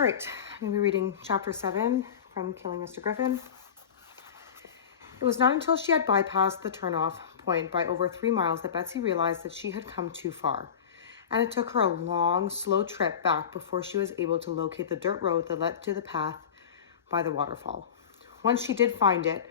All right, I'm going to be reading chapter 7 from Killing Mr. Griffin. It was not until she had bypassed the turnoff point by over 3 miles that Betsy realized that she had come too far, and it took her a long, slow trip back before she was able to locate the dirt road that led to the path by the waterfall. Once she did find it,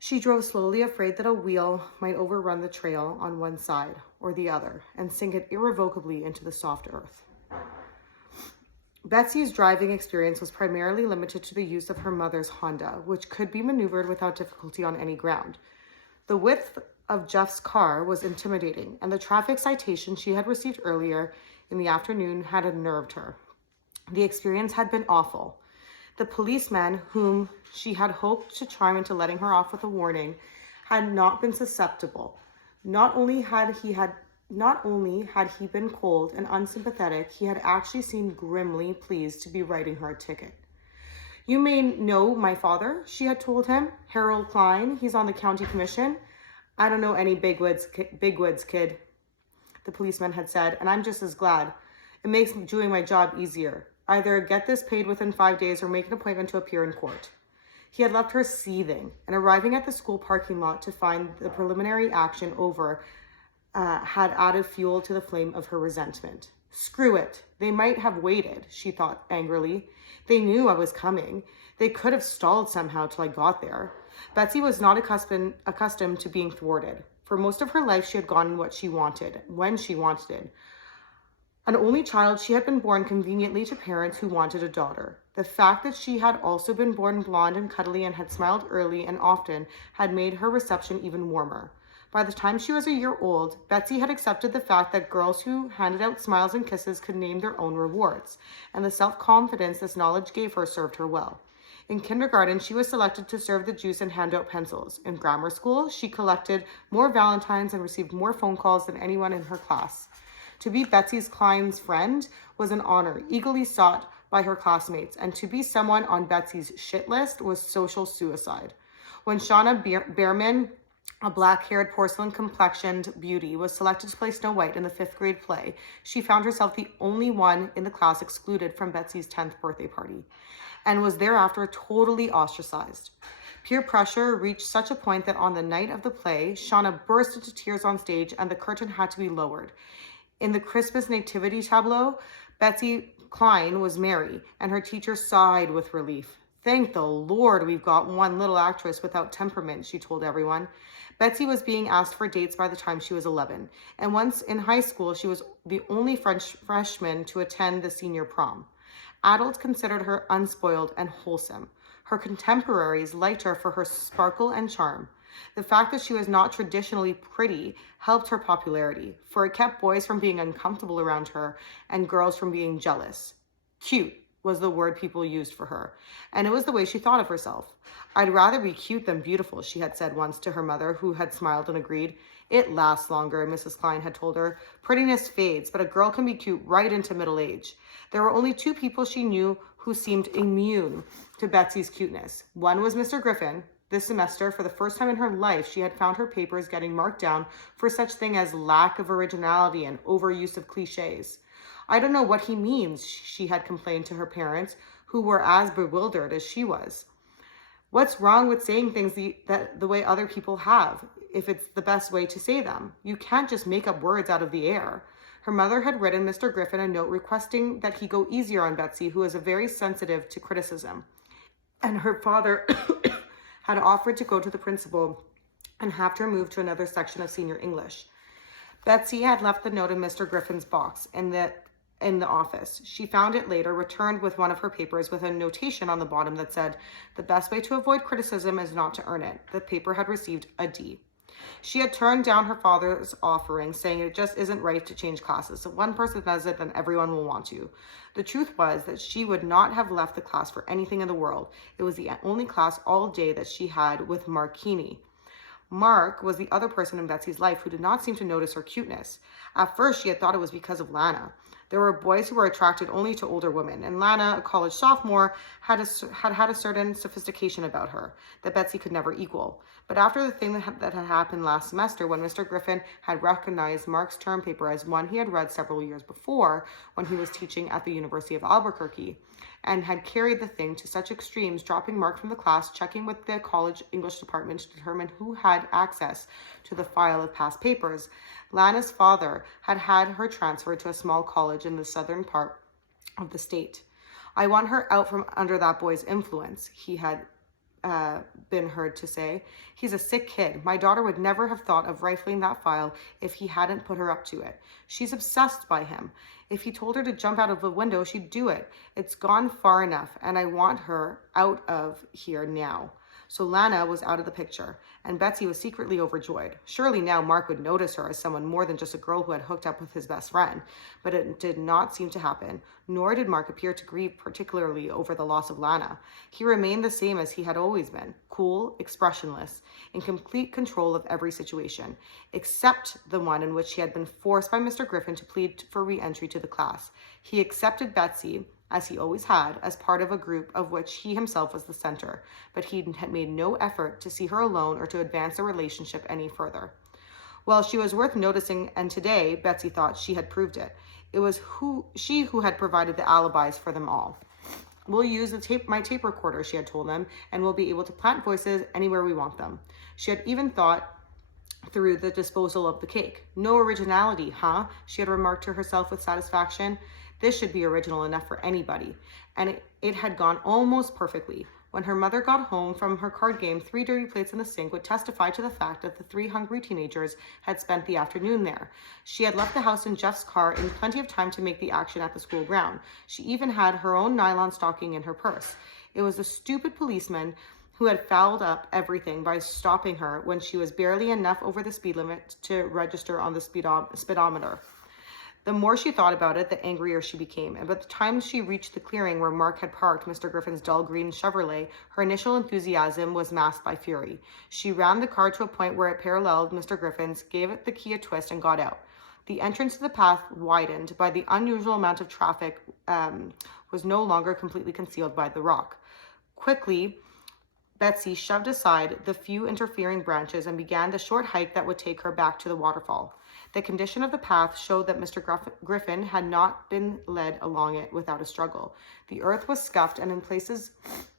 she drove slowly, afraid that a wheel might overrun the trail on one side or the other and sink it irrevocably into the soft earth. Betsy's driving experience was primarily limited to the use of her mother's Honda, which could be maneuvered without difficulty on any ground. The width of Jeff's car was intimidating, and the traffic citation she had received earlier in the afternoon had unnerved her. The experience had been awful. The policeman, whom she had hoped to charm into letting her off with a warning, had not been susceptible. Not only had he been cold and unsympathetic, he had actually seemed grimly pleased to be writing her a ticket. "You may know my father," she had told him. "Harold Klein. He's on the county commission." "I don't know any bigwigs, kid," the policeman had said, "and I'm just as glad. It makes doing my job easier. Either get this paid within 5 days or make an appointment to appear in court." He had left her seething, and arriving at the school parking lot to find the preliminary action over had added fuel to the flame of her resentment. Screw it. They might have waited, she thought angrily. They knew I was coming. They could have stalled somehow till I got there. Betsy was not accustomed to being thwarted. For most of her life, she had gotten what she wanted, when she wanted it. An only child, she had been born conveniently to parents who wanted a daughter. The fact that she had also been born blonde and cuddly and had smiled early and often had made her reception even warmer. By the time she was a year old, Betsy had accepted the fact that girls who handed out smiles and kisses could name their own rewards, and the self-confidence this knowledge gave her served her well. In kindergarten, she was selected to serve the juice and hand out pencils. In grammar school, she collected more valentines and received more phone calls than anyone in her class. To be Betsy's Klein's friend was an honor, eagerly sought by her classmates, and to be someone on Betsy's shit list was social suicide. When Shauna Behrman, a black-haired, porcelain-complexioned beauty, was selected to play Snow White in the 5th grade play, she found herself the only one in the class excluded from Betsy's 10th birthday party, and was thereafter totally ostracized. Peer pressure reached such a point that on the night of the play, Shauna burst into tears on stage and the curtain had to be lowered. In the Christmas nativity tableau, Betsy Klein was Mary, and her teacher sighed with relief. "Thank the Lord we've got one little actress without temperament," she told everyone. Betsy was being asked for dates by the time she was 11, and once in high school, she was the only freshman to attend the senior prom. Adults considered her unspoiled and wholesome. Her contemporaries liked her for her sparkle and charm. The fact that she was not traditionally pretty helped her popularity, for it kept boys from being uncomfortable around her and girls from being jealous. Cute was the word people used for her, and it was the way she thought of herself. "I'd rather be cute than beautiful," she had said once to her mother, who had smiled and agreed. "It lasts longer," Mrs. Klein had told her. "Prettiness fades, but a girl can be cute right into middle age." There were only 2 people she knew who seemed immune to Betsy's cuteness. One was Mr. Griffin. This semester, for the first time in her life, she had found her papers getting marked down for such thing as lack of originality and overuse of cliches. "I don't know what he means," she had complained to her parents, who were as bewildered as she was. "What's wrong with saying things the way other people have, if it's the best way to say them? You can't just make up words out of the air." Her mother had written Mr. Griffin a note requesting that he go easier on Betsy, who was very sensitive to criticism. And her father had offered to go to the principal and have her moved to another section of senior English. Betsy had left the note in Mr. Griffin's box in the office. She found it later, returned with one of her papers with a notation on the bottom that said, "The best way to avoid criticism is not to earn it." The paper had received a D. She had turned down her father's offering, saying it just isn't right to change classes. If one person does it, then everyone will want to. The truth was that she would not have left the class for anything in the world. It was the only class all day that she had with Markini. Mark was the other person in Betsy's life who did not seem to notice her cuteness. At first, she had thought it was because of Lana. There were boys who were attracted only to older women, and Lana, a college sophomore, had a certain sophistication about her that Betsy could never equal. But after the thing that had happened last semester, when Mr. Griffin had recognized Mark's term paper as one he had read several years before when he was teaching at the University of Albuquerque, and had carried the thing to such extremes, dropping Mark from the class, checking with the college English department to determine who had access to the file of past papers, Lana's father had her transferred to a small college in the southern part of the state. "I want her out from under that boy's influence," he had been heard to say. "He's a sick kid. My daughter would never have thought of rifling that file if he hadn't put her up to it. She's obsessed by him. If he told her to jump out of the window, she'd do it. It's gone far enough, and I want her out of here now." So Lana was out of the picture, and Betsy was secretly overjoyed. Surely now Mark would notice her as someone more than just a girl who had hooked up with his best friend. But it did not seem to happen, nor did Mark appear to grieve particularly over the loss of Lana. He remained the same as he had always been, cool, expressionless, in complete control of every situation, except the one in which he had been forced by Mr. Griffin to plead for re-entry to the class. He accepted Betsy, as he always had, as part of a group of which he himself was the center, but he had made no effort to see her alone or to advance the relationship any further. Well, she was worth noticing, and today, Betsy thought, she had proved it. It was she who had provided the alibis for them all. "We'll use my tape recorder," she had told them, "and we'll be able to plant voices anywhere we want them." She had even thought through the disposal of the cake. "No originality, huh?" she had remarked to herself with satisfaction. This should be original enough for anybody. And it had gone almost perfectly. When her mother got home from her card game, 3 dirty plates in the sink would testify to the fact that the 3 hungry teenagers had spent the afternoon there. She had left the house in Jeff's car in plenty of time to make the action at the school ground. She even had her own nylon stocking in her purse. It was the stupid policeman who had fouled up everything by stopping her when she was barely enough over the speed limit to register on the speedometer. The more she thought about it, the angrier she became. And by the time she reached the clearing where Mark had parked Mr. Griffin's dull green Chevrolet, her initial enthusiasm was masked by fury. She ran the car to a point where it paralleled Mr. Griffin's, gave it the key a twist, and got out. The entrance to the path, widened by the unusual amount of traffic, was no longer completely concealed by the rock. Quickly, Betsy shoved aside the few interfering branches and began the short hike that would take her back to the waterfall. The condition of the path showed that Mr. Griffin had not been led along it without a struggle. The earth was scuffed, and in places,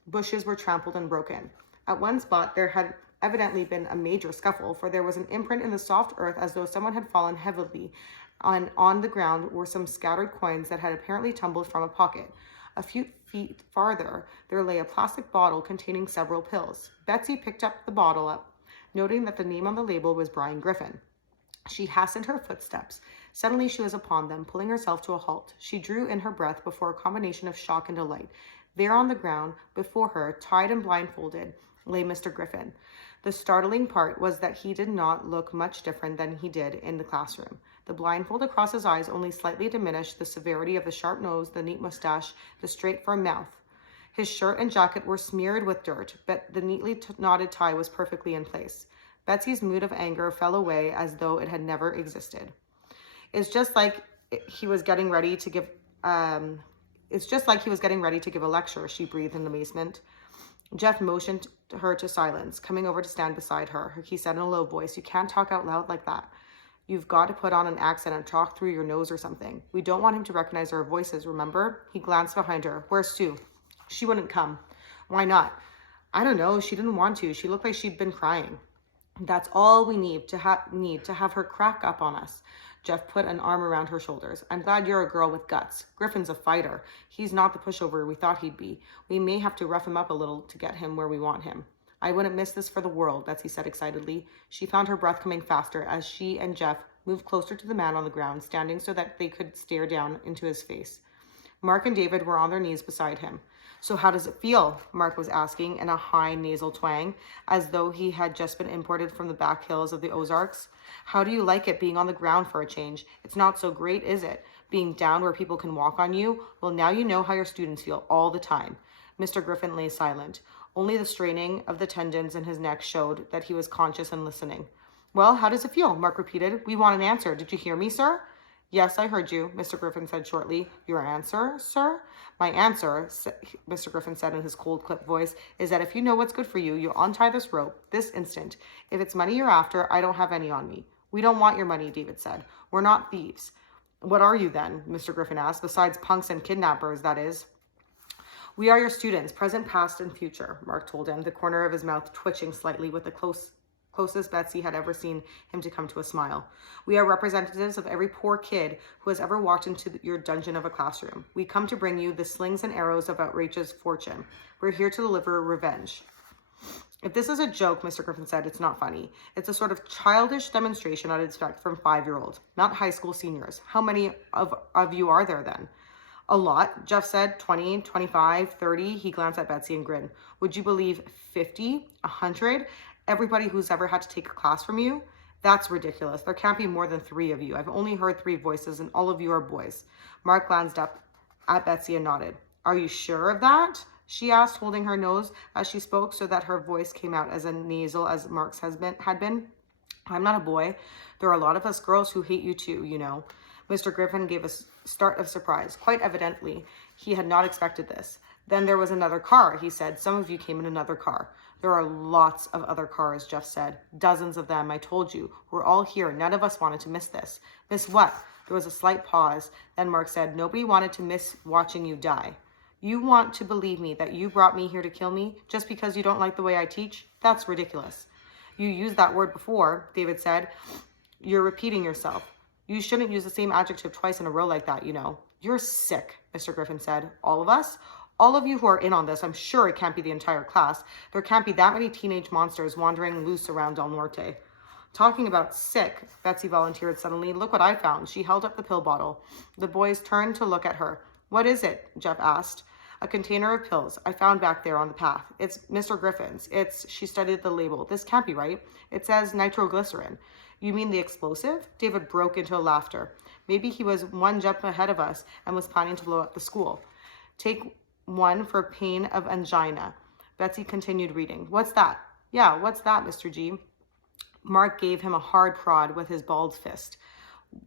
bushes were trampled and broken. At one spot, there had evidently been a major scuffle, for there was an imprint in the soft earth as though someone had fallen heavily, and on the ground were some scattered coins that had apparently tumbled from a pocket. A few feet farther, there lay a plastic bottle containing several pills. Betsy picked the bottle up, noting that the name on the label was Brian Griffin. She hastened her footsteps. Suddenly she was upon them, pulling herself to a halt. She drew in her breath before a combination of shock and delight. There on the ground, before her, tied and blindfolded, lay Mr. Griffin. The startling part was that he did not look much different than he did in the classroom. The blindfold across his eyes only slightly diminished the severity of the sharp nose, the neat mustache, the straight firm mouth. His shirt and jacket were smeared with dirt, but the neatly knotted tie was perfectly in place. Betsy's mood of anger fell away as though it had never existed. It's just like he was getting ready to give a lecture, she breathed in amazement. Jeff motioned her to silence, coming over to stand beside her. He said in a low voice, "You can't talk out loud like that. You've got to put on an accent and talk through your nose or something. We don't want him to recognize our voices, remember?" He glanced behind her. "Where's Sue?" "She wouldn't come." "Why not?" "I don't know. She didn't want to. She looked like she'd been crying." "That's all we need to have her crack up on us." Jeff put an arm around her shoulders. "I'm glad you're a girl with guts. Griffin's a fighter. He's not the pushover we thought he'd be. We may have to rough him up a little to get him where we want him." "I wouldn't miss this for the world," Betsy said excitedly. She found her breath coming faster as she and Jeff moved closer to the man on the ground, standing so that they could stare down into his face. Mark and David were on their knees beside him. "So how does it feel?" Mark was asking in a high nasal twang, as though he had just been imported from the back hills of the Ozarks. "How do you like it being on the ground for a change? It's not so great, is it? Being down where people can walk on you? Well, now you know how your students feel all the time." Mr. Griffin lay silent. Only the straining of the tendons in his neck showed that he was conscious and listening. "Well, how does it feel?" Mark repeated. "We want an answer. Did you hear me, sir?" Yes, I heard you, Mr. Griffin said shortly. Your answer, sir? My answer, Mr. Griffin said in his cold, clipped voice, is that if you know what's good for you, you'll untie this rope this instant. If it's money you're after, I don't have any on me. We don't want your money, David said. We're not thieves. What are you then? Mr. Griffin asked. Besides punks and kidnappers, that is. We are your students, present, past, and future, Mark told him, the corner of his mouth twitching slightly with the closest Betsy had ever seen him to come to a smile. We are representatives of every poor kid who has ever walked into your dungeon of a classroom. We come to bring you the slings and arrows of outrageous fortune. We're here to deliver revenge. If this is a joke, Mr. Griffin said, it's not funny. It's a sort of childish demonstration I'd expect from 5-year-olds, not high school seniors. How many of you are there then? A lot, Jeff said. 20, 25, 30. He glanced at Betsy and grinned. Would you believe 50, 100? Everybody who's ever had to take a class from you? That's ridiculous. There can't be more than 3 of you. I've only heard 3 voices, and all of you are boys. Mark glanced up at Betsy and nodded. Are you sure of that? She asked, holding her nose as she spoke so that her voice came out as nasal as Mark's had been. I'm not a boy. There are a lot of us girls who hate you too, you know. Mr. Griffin gave a start of surprise. Quite evidently, he had not expected this. Then there was another car, he said. Some of you came in another car. There are lots of other cars, Jeff said. Dozens of them, I told you. We're all here. None of us wanted to miss this. Miss what? There was a slight pause. Then Mark said, nobody wanted to miss watching you die. You want to believe me that you brought me here to kill me just because you don't like the way I teach? That's ridiculous. You used that word before, David said. You're repeating yourself. You shouldn't use the same adjective twice in a row like that, you know. You're sick, Mr. Griffin said. All of us? All of you who are in on this, I'm sure it can't be the entire class. There can't be that many teenage monsters wandering loose around Del Norte. Talking about sick, Betsy volunteered suddenly. Look what I found. She held up the pill bottle. The boys turned to look at her. What is it? Jeff asked. A container of pills I found back there on the path. It's Mr. Griffin's. She studied the label. This can't be right. It says nitroglycerin. You mean the explosive? David broke into laughter. Maybe he was one jump ahead of us and was planning to blow up the school. Take one for pain of angina. Betsy continued reading. What's that? Yeah, what's that, Mr. G? Mark gave him a hard prod with his balled fist.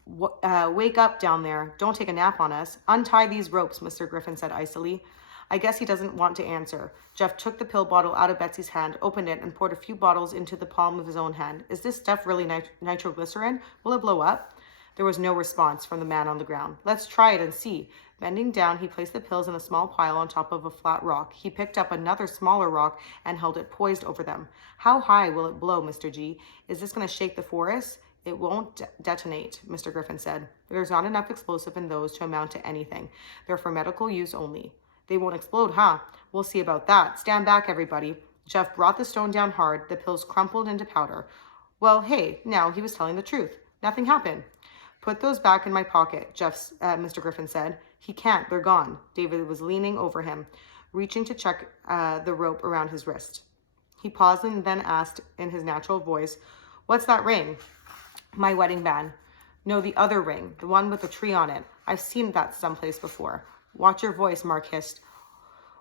Wake up down there. Don't take a nap on us. Untie these ropes, Mr. Griffin said icily. I guess he doesn't want to answer. Jeff took the pill bottle out of Betsy's hand, opened it, and poured a few bottles into the palm of his own hand. Is this stuff really nitroglycerin? Will it blow up? There was no response from the man on the ground. Let's try it and see. Bending down, he placed the pills in a small pile on top of a flat rock. He picked up another smaller rock and held it poised over them. How high will it blow, Mr. G? Is this going to shake the forest? It won't detonate, Mr. Griffin said. There's not enough explosive in those to amount to anything. They're for medical use only. They won't explode, huh? We'll see about that. Stand back, everybody. Jeff brought the stone down hard. The pills crumpled into powder. Well, hey, now he was telling the truth. Nothing happened. Put those back in my pocket, Mr. Griffin said. He can't. They're gone. David was leaning over him, reaching to check the rope around his wrist. He paused and then asked in his natural voice, what's that ring? My wedding band. No, the other ring, the one with the tree on it. I've seen that someplace before. Watch your voice, Mark hissed.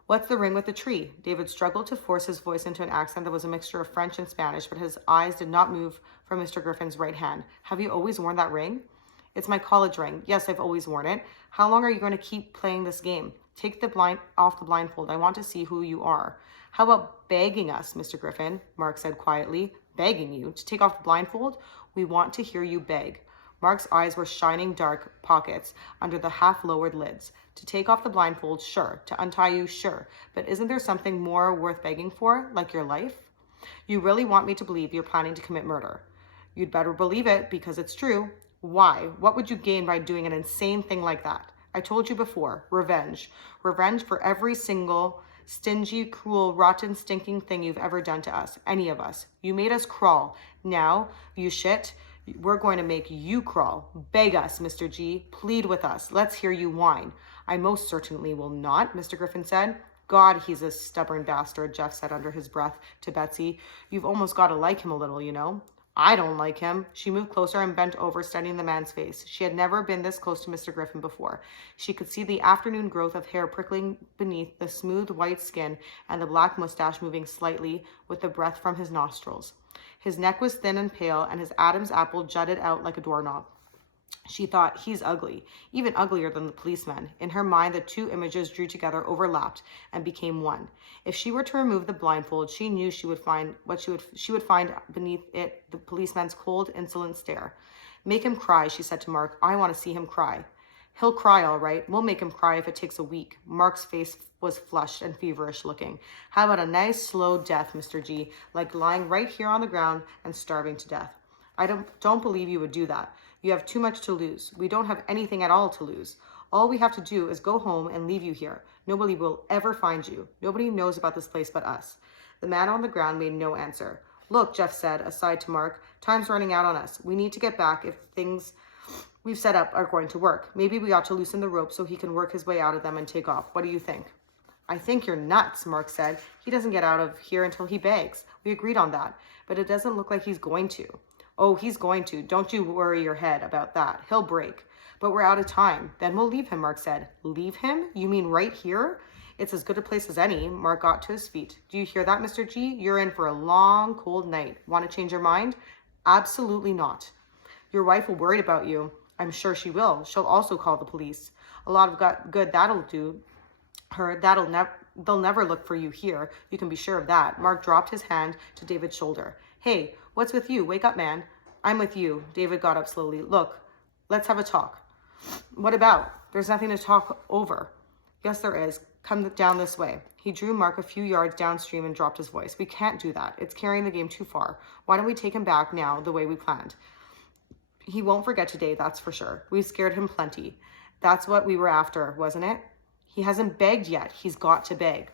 What's the ring with the tree? David struggled to force his voice into an accent that was a mixture of French and Spanish, but his eyes did not move from Mr. Griffin's right hand. Have you always worn that ring? It's my college ring. Yes, I've always worn it. How long are you going to keep playing this game? Take off the blindfold. I want to see who you are. How about begging us, Mr. Griffin? Mark said quietly. Begging you to take off the blindfold? We want to hear you beg. Mark's eyes were shining dark pockets under the half-lowered lids. To take off the blindfold, sure. To untie you, sure. But isn't there something more worth begging for, like your life? You really want me to believe you're planning to commit murder? You'd better believe it, because it's true. Why? What would you gain by doing an insane thing like that? I told you before, revenge. Revenge for every single stingy, cruel, rotten, stinking thing you've ever done to us, any of us. You made us crawl. Now, you shit, we're going to make you crawl. Beg us, Mr. G. Plead with us. Let's hear you whine. I most certainly will not, Mr. Griffin said. God, he's a stubborn bastard, Jeff said under his breath to Betsy. You've almost got to like him a little, you know. I don't like him. She moved closer and bent over, studying the man's face. She had never been this close to Mr. Griffin before. She could see the afternoon growth of hair prickling beneath the smooth white skin and the black mustache moving slightly with the breath from his nostrils. His neck was thin and pale, and his Adam's apple jutted out like a doorknob. She thought, he's ugly, even uglier than the policeman. In her mind, the two images drew together, overlapped, and became one. If she were to remove the blindfold, she knew she would find she would find beneath it the policeman's cold, insolent stare. Make him cry, she said to Mark. I want to see him cry. He'll cry, all right. We'll make him cry if it takes a week. Mark's face was flushed and feverish looking. How about a nice, slow death, Mr. G, like lying right here on the ground and starving to death? I don't believe you would do that. You have too much to lose. We don't have anything at all to lose. All we have to do is go home and leave you here. Nobody will ever find you. Nobody knows about this place but us. The man on the ground made no answer. Look, Jeff said, aside to Mark, time's running out on us. We need to get back if things we've set up are going to work. Maybe we ought to loosen the rope so he can work his way out of them and take off. What do you think? I think you're nuts, Mark said. He doesn't get out of here until he begs. We agreed on that, but it doesn't look like he's going to. Oh, he's going to. Don't you worry your head about that. He'll break. But we're out of time. Then we'll leave him, Mark said. Leave him? You mean right here? It's as good a place as any. Mark got to his feet. Do you hear that, Mr. G? You're in for a long, cold night. Want to change your mind? Absolutely not. Your wife will worry about you. I'm sure she will. She'll also call the police. A lot of good that'll do her. They'll never look for you here. You can be sure of that. Mark dropped his hand to David's shoulder. Hey, what's with you? Wake up, man. I'm with you. David got up slowly. Look, let's have a talk. What about? There's nothing to talk over. Yes, there is. Come down this way. He drew Mark a few yards downstream and dropped his voice. We can't do that. It's carrying the game too far. Why don't we take him back now the way we planned? He won't forget today, that's for sure. We've scared him plenty. That's what we were after, wasn't it? He hasn't begged yet. He's got to beg.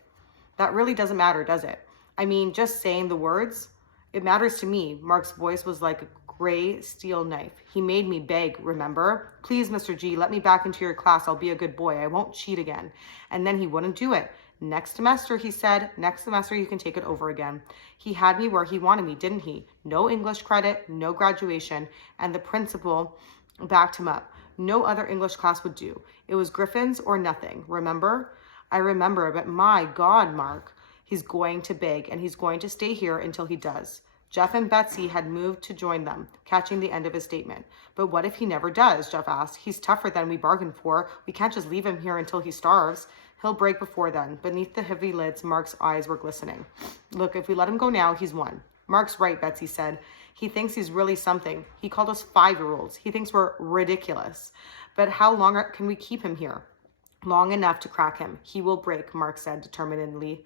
That really doesn't matter, does it? I mean, just saying the words, it matters to me. Mark's voice was like a gray steel knife. He made me beg, remember? Please, Mr. G, let me back into your class. I'll be a good boy. I won't cheat again. And then he wouldn't do it. Next semester, he said, next semester you can take it over again. He had me where he wanted me, didn't he? No English credit, no graduation, and the principal backed him up. No other English class would do. It was Griffin's or nothing, remember? I remember, but my God, Mark, he's going to beg, and he's going to stay here until he does. Jeff and Betsy had moved to join them, catching the end of his statement. But what if he never does, Jeff asked. He's tougher than we bargained for. We can't just leave him here until he starves. He'll break before then. Beneath the heavy lids, Mark's eyes were glistening. Look, if we let him go now, he's won. Mark's right, Betsy said. He thinks he's really something. He called us 5-year-olds. He thinks we're ridiculous. But how long can we keep him here? Long enough to crack him. He will break, Mark said determinedly.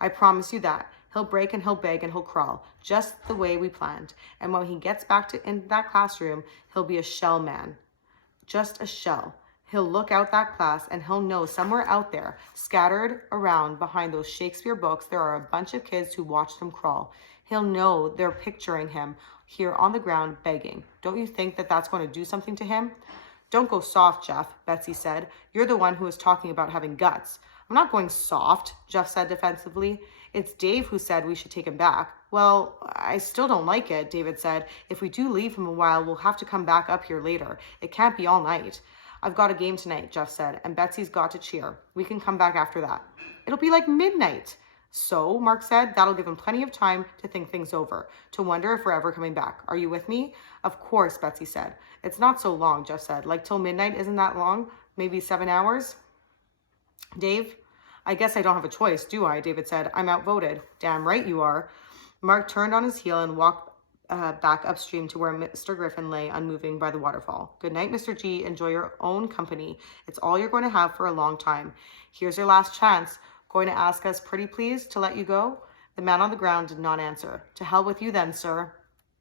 I promise you that. He'll break and he'll beg and he'll crawl, just the way we planned. And when he gets back in that classroom, he'll be a shell man. Just a shell. He'll look out that class and he'll know somewhere out there, scattered around behind those Shakespeare books, there are a bunch of kids who watched him crawl. He'll know they're picturing him here on the ground begging. Don't you think that that's going to do something to him? Don't go soft, Jeff, Betsy said. You're the one who was talking about having guts. I'm not going soft, Jeff said defensively. It's Dave who said we should take him back. Well, I still don't like it, David said. If we do leave him a while, we'll have to come back up here later. It can't be all night. I've got a game tonight, Jeff said, and Betsy's got to cheer. We can come back after that. It'll be like midnight. So, Mark said, that'll give him plenty of time to think things over, to wonder if we're ever coming back. Are you with me? Of course, Betsy said. It's not so long, Jeff said. Like till midnight isn't that long? Maybe 7 hours? Dave? I guess I don't have a choice, do I? David said. I'm outvoted. Damn right you are. Mark turned on his heel and walked back upstream to where Mr. Griffin lay unmoving by the waterfall. Good night, Mr. G. Enjoy your own company. It's all you're going to have for a long time. Here's your last chance. Going to ask us, pretty please, to let you go? The man on the ground did not answer. To hell with you then, sir,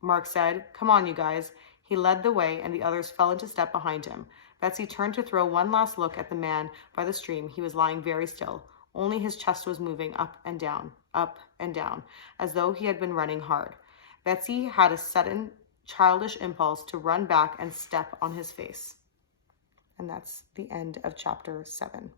Mark said. Come on, you guys. He led the way, and the others fell into step behind him. Betsy turned to throw one last look at the man by the stream. He was lying very still. Only his chest was moving up and down, as though he had been running hard. Betsy had a sudden childish impulse to run back and step on his face. And that's the end of chapter 7.